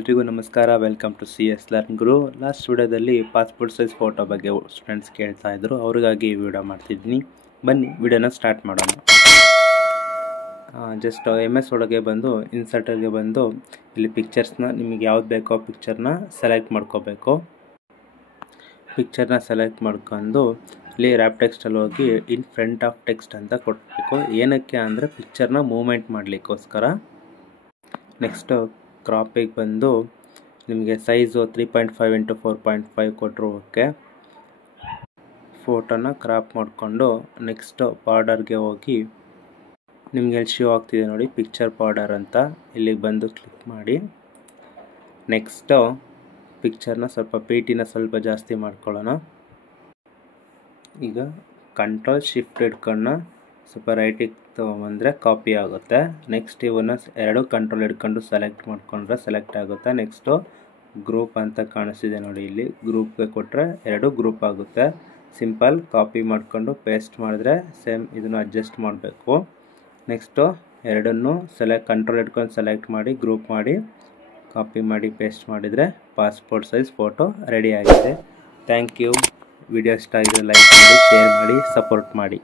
ಎಲ್ರಿಗೂ ನಮಸ್ಕಾರ. Welcome to CS learn Guru. Last ವಿಡಿಯೋದಲ್ಲಿ ಪಾಸ್ಪೋರ್ಟ್ ಸೈಜ್ ಫೋಟೋ ಬಗ್ಗೆ ಸ್ಟೂಡೆಂಟ್ಸ್ ಕೇಳ್ತಾ ಇದ್ರು, ಅವ್ರಿಗಾಗಿ ಈ ವಿಡಿಯೋ ಮಾಡ್ತಿದ್ದೀನಿ. ಬನ್ನಿ ವಿಡಿಯೋನ ಸ್ಟಾರ್ಟ್ ಮಾಡೋಣ. ಜಸ್ಟ್ MS ಒಳಗೆ ಬಂದು ಇನ್ಸರ್ಟರ್ಗೆ ಬಂದು ಇಲ್ಲಿ ಪಿಕ್ಚರ್ಸ್ನ ನಿಮಗೆ ಯಾವ್ದು ಬೇಕೋ ಪಿಕ್ಚರ್ನ ಸೆಲೆಕ್ಟ್ ಮಾಡ್ಕೋಬೇಕು. ಪಿಕ್ಚರ್ನ ಸೆಲೆಕ್ಟ್ ಮಾಡ್ಕೊಂಡು ಇಲ್ಲಿ ರ್ಯಾಪ್ ಟೆಕ್ಸ್ಟಲ್ಲಿ ಹೋಗಿ ಇನ್ ಫ್ರಂಟ್ ಆಫ್ ಟೆಕ್ಸ್ಟ್ ಅಂತ ಕೊಡಬೇಕು. ಏನಕ್ಕೆ ಅಂದರೆ ಪಿಕ್ಚರ್ನ ಮೂವ್ಮೆಂಟ್ ಮಾಡಲಿಕ್ಕೋಸ್ಕರ. ನೆಕ್ಸ್ಟು ಕ್ರಾಪಿಗೆ ಬಂದು ನಿಮಗೆ ಸೈಜು 3.5 x 4.5 ಕೊಟ್ಟರು ಓಕೆ. ಫೋಟೋನ ಕ್ರಾಪ್ ಮಾಡಿಕೊಂಡು ನೆಕ್ಸ್ಟು ಬಾರ್ಡರ್ಗೆ ಹೋಗಿ ನಿಮಗೆ ಎಲ್ಲಿ ಶೋ ಆಗ್ತಿದೆ ನೋಡಿ ಪಿಕ್ಚರ್ ಬಾರ್ಡರ್ ಅಂತ, ಇಲ್ಲಿಗೆ ಬಂದು ಕ್ಲಿಕ್ ಮಾಡಿ. ನೆಕ್ಸ್ಟು ಪಿಕ್ಚರ್ನ ಸ್ವಲ್ಪ PTನ ಸ್ವಲ್ಪ ಜಾಸ್ತಿ ಮಾಡ್ಕೊಳ್ಳೋಣ. ಈಗ ಕಂಟ್ರೋಲ್ ಶಿಫ್ಟ್ ಹಿಡ್ಕೊಂಡು ಸ್ವಲ್ಪ ರೈಟಿಗೆ ತೊಗೊಂಬಂದರೆ ಕಾಪಿ ಆಗುತ್ತೆ. ನೆಕ್ಸ್ಟ್ ಇವನ್ನ ಎರಡು ಕಂಟ್ರೋಲ್ ಹಿಡ್ಕೊಂಡು ಸೆಲೆಕ್ಟ್ ಮಾಡಿಕೊಂಡ್ರೆ ಸೆಲೆಕ್ಟ್ ಆಗುತ್ತೆ. ನೆಕ್ಸ್ಟು ಗ್ರೂಪ್ ಅಂತ ಕಾಣಿಸ್ತಿದೆ ನೋಡಿ, ಇಲ್ಲಿ ಗ್ರೂಪ್ಗೆ ಕೊಟ್ಟರೆ ಎರಡು ಗ್ರೂಪ್ ಆಗುತ್ತೆ. ಸಿಂಪಲ್ ಕಾಪಿ ಮಾಡಿಕೊಂಡು ಪೇಸ್ಟ್ ಮಾಡಿದ್ರೆ ಸೇಮ್ ಇದನ್ನು ಅಡ್ಜಸ್ಟ್ ಮಾಡಬೇಕು. ನೆಕ್ಸ್ಟು ಎರಡನ್ನೂ ಕಂಟ್ರೋಲ್ ಹಿಡ್ಕೊಂಡು ಸೆಲೆಕ್ಟ್ ಮಾಡಿ ಗ್ರೂಪ್ ಮಾಡಿ ಕಾಪಿ ಮಾಡಿ ಪೇಸ್ಟ್ ಮಾಡಿದರೆ ಪಾಸ್ಪೋರ್ಟ್ ಸೈಜ್ ಫೋಟೋ ರೆಡಿ ಆಗಿದೆ. Thank you. ವಿಡಿಯೋ ಇಷ್ಟ ಆಗಿದ್ರೆ ಲೈಕ್ ಮಾಡಿ, ಶೇರ್ ಮಾಡಿ, ಸಪೋರ್ಟ್ ಮಾಡಿ.